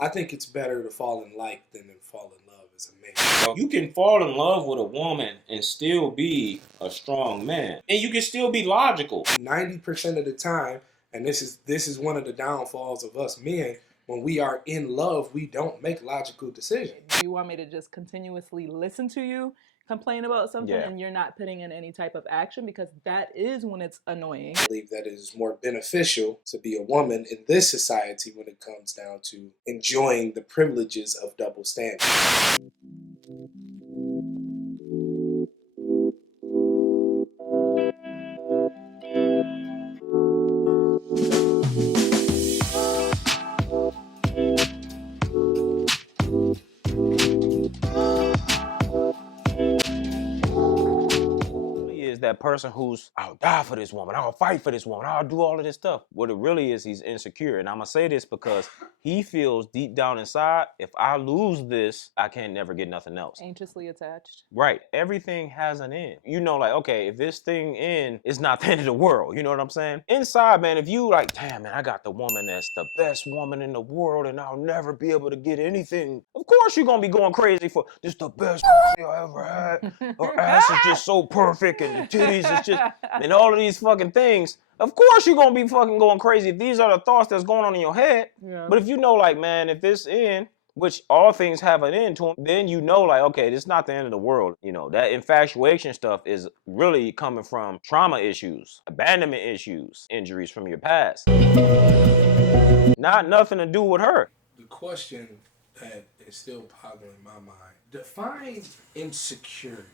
I think it's better to fall in like than to fall in love as a man. You can fall in love with a woman and still be a strong man. And you can still be logical. 90% of the time, and this is one of the downfalls of us men, when we are in love, we don't make logical decisions. You want me to just continuously listen to you complain about something and you're not putting in any type of action, because that is when it's annoying. I believe that it is more beneficial to be a woman in this society when it comes down to enjoying the privileges of double standards. That person who's, I'll die for this woman, I'll fight for this woman, I'll do all of this stuff. What it really is, he's insecure. And I'm gonna say this because he feels deep down inside, if I lose this, I can't never get nothing else. Anxiously attached. Right. Everything has an end. You know, like, okay, if this thing ends, it's not the end of the world. You know what I'm saying? Inside, man, if you like, damn, man, I got the woman that's the best woman in the world and I'll never be able to get anything. Of course you're gonna be going crazy for this the best I ever had. Her ass is just so perfect and the titties is just, and all of these fucking things. Of course you're gonna be fucking going crazy if these are the thoughts that's going on in your head. Yeah. But if you know, like, man, if this end, which all things have an end to them, then you know, like, okay, this is not the end of the world. You know, that infatuation stuff is really coming from trauma issues, abandonment issues, injuries from your past. Not nothing to do with her. The question that is still boggling my mind, define insecurities.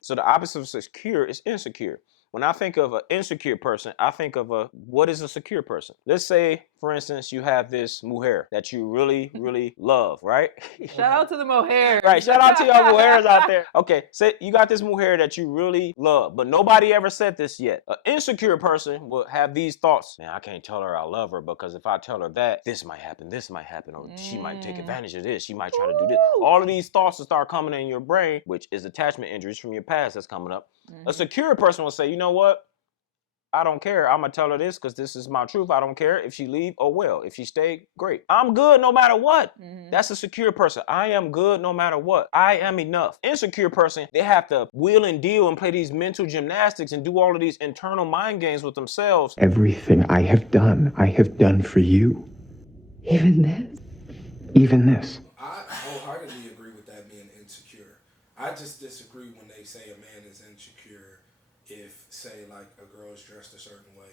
So the opposite of secure is insecure. When I think of an insecure person, I think of what is a secure person? Let's say, for instance, you have this mujer that you really, really love, right? Shout out to the mujer. Right, shout out to y'all mujeres out there. Okay, say you got this mujer that you really love, but nobody ever said this yet. An insecure person will have these thoughts. Man, I can't tell her I love her because if I tell her that, this might happen, or she might take advantage of this, she might try to do this. All of these thoughts will start coming in your brain, which is attachment injuries from your past that's coming up. A secure person will say, you know what? I don't care. I'm going to tell her this because this is my truth. I don't care if she leave or well. If she stay, great. I'm good no matter what. That's a secure person. I am good no matter what. I am enough. Insecure person, they have to wheel and deal and play these mental gymnastics and do all of these internal mind games with themselves. Everything I have done for you. Even this. Even this. I wholeheartedly agree with that being insecure. I just disagree when they say a man is insecure if, say, like a girl is dressed a certain way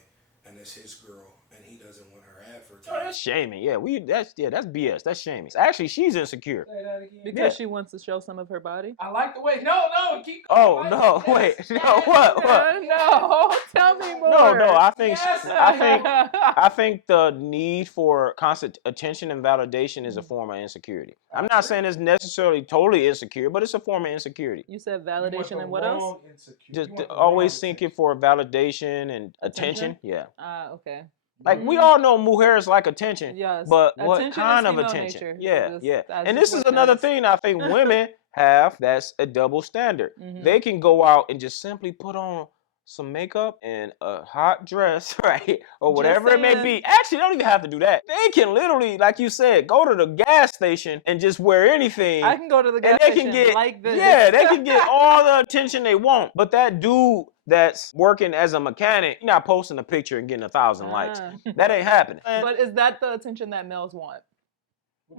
and it's his girl and he doesn't want her advertised. Oh, that's shaming. Yeah, that's BS. That's shaming. Actually, she's insecure. Say that again. Because she wants to show some of her body. I like the way. No, keep going. Oh no, wait. No, what? No, tell me more. No. I think the need for constant attention and validation is a form of insecurity. I'm not saying it's necessarily totally insecure, but it's a form of insecurity. You said validation and what else? Just always seeking for validation and attention. Yeah. Okay. Like, we all know mujeres like attention. Yes. But what kind of attention? Nature. Yeah. And this is another thing I think women have that's a double standard. They can go out and just simply put on some makeup and a hot dress, right? Or whatever it may be. Actually, they don't even have to do that. They can literally, like you said, go to the gas station and just wear anything. I can go to the gas station like this. Yeah, they can get all the attention they want. But that dude that's working as a mechanic, you're not posting a picture and getting 1,000 likes. That ain't happening. But is that the attention that males want?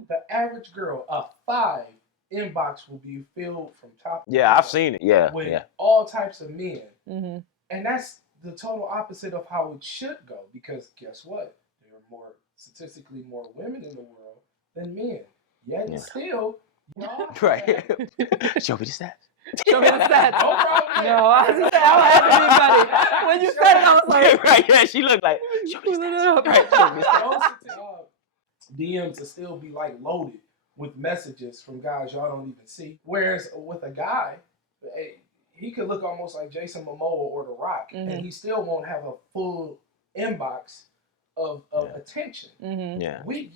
The average girl, a 5 inbox will be filled from top to bottom. I've seen it. With all types of men. And that's the total opposite of how it should go, because guess what? There are statistically more women in the world than men. Yet still, y'all right. Show me the stats. Show me the stats. No problem. No, I was just saying, I don't have anybody. When you said it, I was like, right, yeah, she looked like, show me the stats. Right, show me the stats. DMs will still be like loaded with messages from guys y'all don't even see. Whereas with a guy, he could look almost like Jason Momoa or The Rock, and he still won't have a full inbox of attention. We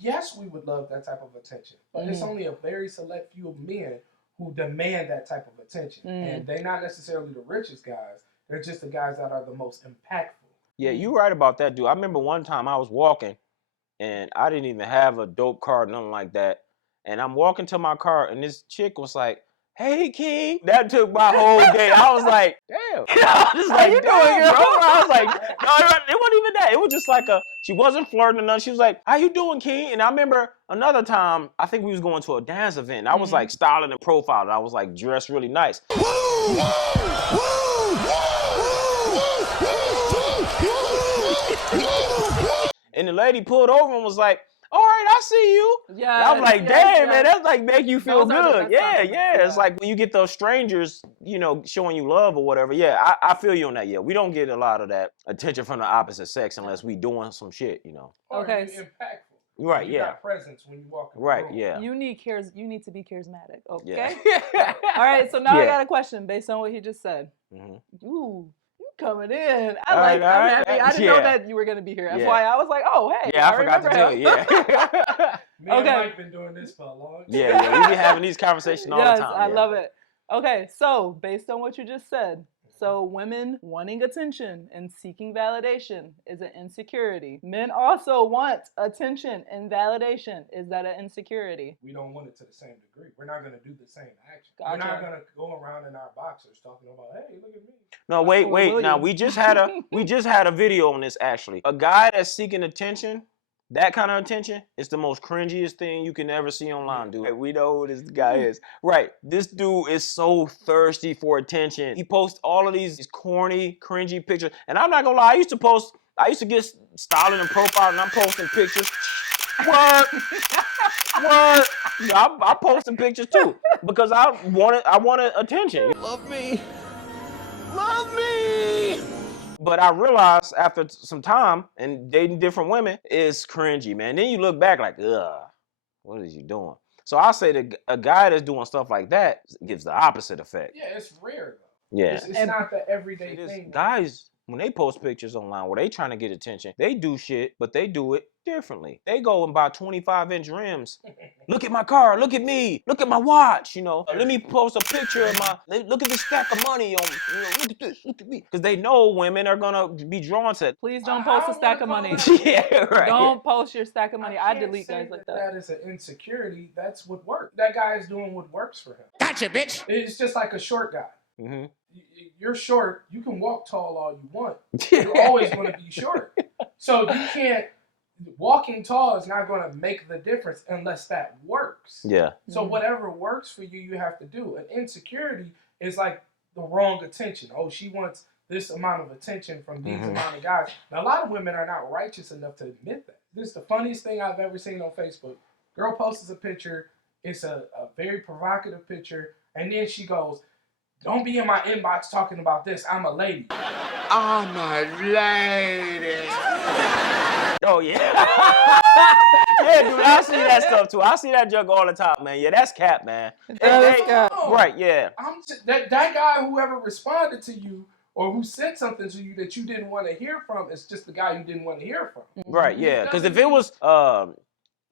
would love that type of attention, but it's only a very select few of men who demand that type of attention, and they're not necessarily the richest guys. They're just the guys that are the most impactful. Yeah, you're right about that, dude. I remember one time I was walking, and I didn't even have a dope car, nothing like that. And I'm walking to my car, and this chick was like, "Hey, King." That took my whole day. I was like, "Damn." I was like, you "Damn, doing, girl?" bro." I was like, "No, it wasn't even that. It was just like she wasn't flirting or nothing. She was like, "How you doing, King?" And I remember another time, I think we was going to a dance event. And I was like styling and profiling. I was like dressed really nice. And the lady pulled over and was like, "All right, I see you." Yeah. And I'm like, "Damn, man, that's like make you feel Those are the good." best Yeah, compliments, yeah. It's yeah. like when you get those strangers, showing you love or whatever. Yeah, I feel you on that. Yeah, we don't get a lot of that attention from the opposite sex unless we doing some shit, Or Okay. you're impactful. Right, You yeah. got presence when you walk in the Right, room. yeah. You need to be charismatic. Okay. Yeah. All right. So now I Yeah. got a question based on what he just said. Mhm. Ooh, you coming in? All right, all I'm right. happy. I didn't know Yeah. that you were gonna be here. Yeah. FYI, I was like, oh hey, Yeah, I forgot to remember tell him. you. Yeah. Me and Okay. Mike been doing this for a long time. Yeah, we be having these conversations all Yes, the time. I yeah. love it. Okay, so based on what you just said, so women wanting attention and seeking validation is an insecurity. Men also want attention and validation. Is that an insecurity? We don't want it to the same degree. We're not going to do the same action. Gotcha. We're not going to go around in our boxers talking about, "Hey, look at me." No, Or wait. will Now you? we just had a video on this actually. A guy that's seeking attention, that kind of attention, is the most cringiest thing you can ever see online, dude. We know who this guy is. Right. This dude is so thirsty for attention. He posts all of these corny, cringy pictures. And I'm not gonna lie, I used to get styling and profiling, and I'm posting pictures. What? I'm posting pictures too. Because I wanted attention. Love me. But I realized after some time and dating different women, it's cringy, man. Then you look back like, ugh, what is you doing? So I say that a guy that's doing stuff like that gives the opposite effect. Yeah, it's rare, though. Yeah. It's not the everyday thing. Guys, when they post pictures online where they trying to get attention, they do shit, but they do it differently. They go and buy 25-inch rims. Look at my car. Look at me. Look at my watch. Let me post a picture of look at this stack of money on. Look at this. Look at me. Because they know women are gonna be drawn to it. Please don't post a stack of money. Yeah, right. Don't post your stack of money. I can't delete say guys like that. That is an insecurity. That's what works. That guy is doing what works for him. Gotcha, bitch. It's just like a short guy. Mm-hmm. You're short. You can walk tall all you want. You're always going to be short. So you can't. Walking tall is not going to make the difference unless that works. Yeah. So whatever works for you, you have to do. And insecurity is like the wrong attention. Oh, she wants this amount of attention from these amount of guys. Now, a lot of women are not righteous enough to admit that. This is the funniest thing I've ever seen on Facebook. Girl posts a picture. It's a very provocative picture. And then she goes, "Don't be in my inbox talking about this. I'm a lady." I'm a lady. Oh, yeah. Yeah, dude, I see that stuff, too. I see that junk all the time, man. Yeah, that's cap, man. Right, yeah. That guy, whoever responded to you or who said something to you that you didn't want to hear from, is just the guy you didn't want to hear from. Right, yeah. Because if it was, I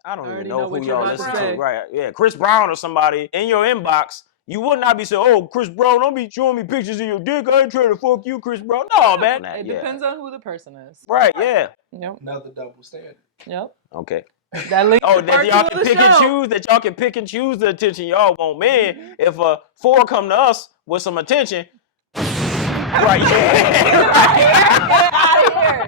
don't even know who y'all listen to. Right, yeah. Chris Brown or somebody in your inbox, you would not be saying, "Oh, Chris Brown, don't be showing me pictures of your dick. I ain't trying to fuck you, Chris Brown." No, man. It depends on who the person is. Right, yeah. Yep. Another double standard. Yep. Okay. That link that y'all can pick and choose. That y'all can pick and choose the attention y'all want. Man, if a 4 come to us with some attention, right, yeah. Out of here.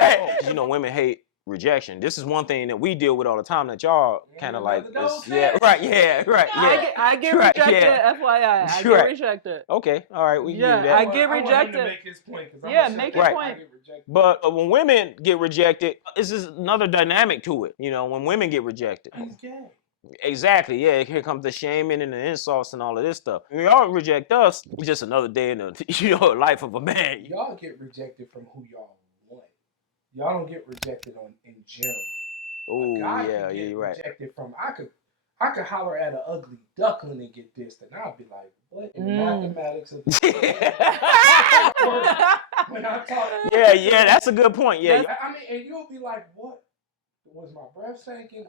Right. Women hate rejection. This is one thing that we deal with all the time that y'all kind of like. Right, yeah, right, yeah. I get rejected, FYI. I get rejected. Okay, all right, we can do that. I get rejected. I want him to make his point. Make your point. But when women get rejected, this is another dynamic to it. When women get rejected. He's gay. Exactly, yeah. Here comes the shaming and the insults and all of this stuff. When y'all reject us, it's just another day in the life of a man. Y'all get rejected from who y'all want. Y'all don't get rejected in general. Oh yeah, you're right. Rejected from I could holler at an ugly duckling and get dissed, and I'll be like, "What in the mathematics of when I talk?" Yeah, that's a good point. Yeah, I mean, and you'll be like, "What? Was my breath stinking?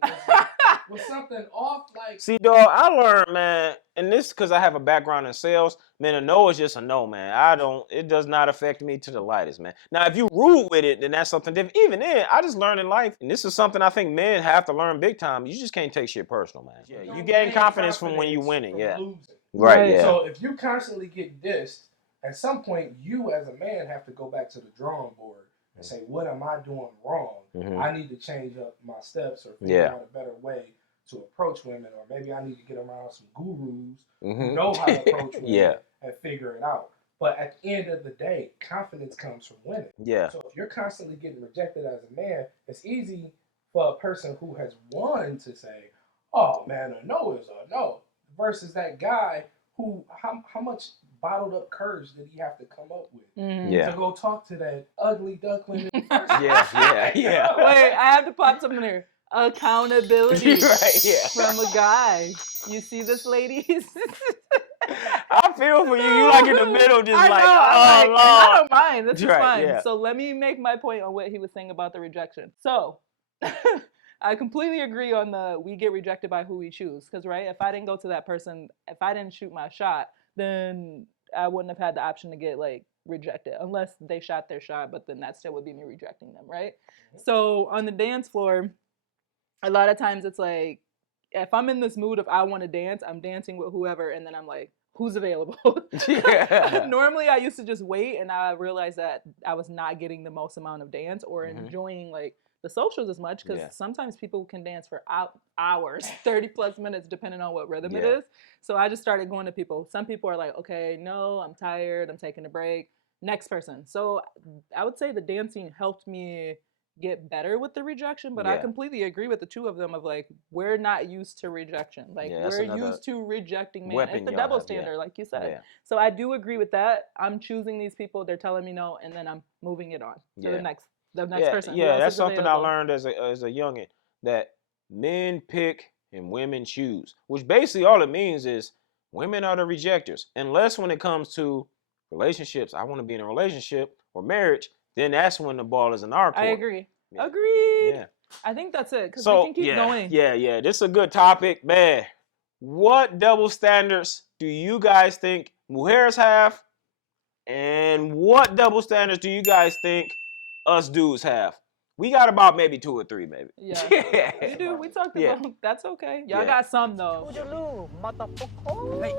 was something off? Like, See, dog, I learned, man, and this because I have a background in sales. Man, a no is just a no, man. It does not affect me to the lightest, man. Now, if you rude with it, then that's something different. Even then, I just learned in life, and this is something I think men have to learn big time. You just can't take shit personal, man. Yeah, you gain confidence from when you winning, from yeah. losing. Right, yeah. So if you constantly get dissed, at some point you as a man have to go back to the drawing board and say, what am I doing wrong? I need to change up my steps or figure out a better way to approach women, or maybe I need to get around some gurus who know how to approach women and figure it out. But at the end of the day, confidence comes from winning. Yeah. So if you're constantly getting rejected as a man, it's easy for a person who has won to say, oh man, a no is a no, versus that guy who, how much bottled up courage did he have to come up with to go talk to that ugly duckling? Yeah. Wait, I have to pop something here. Accountability right, from a guy. You see this, ladies? I feel for you. You like in the middle, just I like, know, oh, Lord. I don't mind. This is Right, fine. yeah. So let me make my point on what he was saying about the rejection. So I completely agree on we get rejected by who we choose. Because, right, if I didn't go to that person, if I didn't shoot my shot, then I wouldn't have had the option to get, like, rejected. Unless they shot their shot, but then that still would be me rejecting them, right? So on the dance floor, a lot of times it's like, if I'm in this mood of I want to dance, I'm dancing with whoever, and then I'm like, who's available? Normally I used to just wait, and I realized that I was not getting the most amount of dance or enjoying like the socials as much, because sometimes people can dance for hours, 30 plus minutes, depending on what rhythm it is. So I just started going to people. Some people are like, okay, no, I'm tired, I'm taking a break. Next person. So I would say the dancing helped me get better with the rejection, but I completely agree with the two of them of like, we're not used to rejection. Like we're used to rejecting men. It's the double standard, like you said. So I do agree with that. I'm choosing these people, they're telling me no, and then I'm moving it on to the next person. Yeah, that's something I learned as a youngin', that men pick and women choose, which basically all it means is women are the rejectors. Unless when it comes to relationships, I want to be in a relationship or marriage, then that's when the ball is in our court. I agree. Agreed. Yeah. I think that's it, because we can keep going. Yeah. This is a good topic, man. What double standards do you guys think mujeres have? And what double standards do you guys think us dudes have? We got about maybe 2 or 3, maybe. Yeah. We do. We talked about that's okay. Y'all got some though. Hey.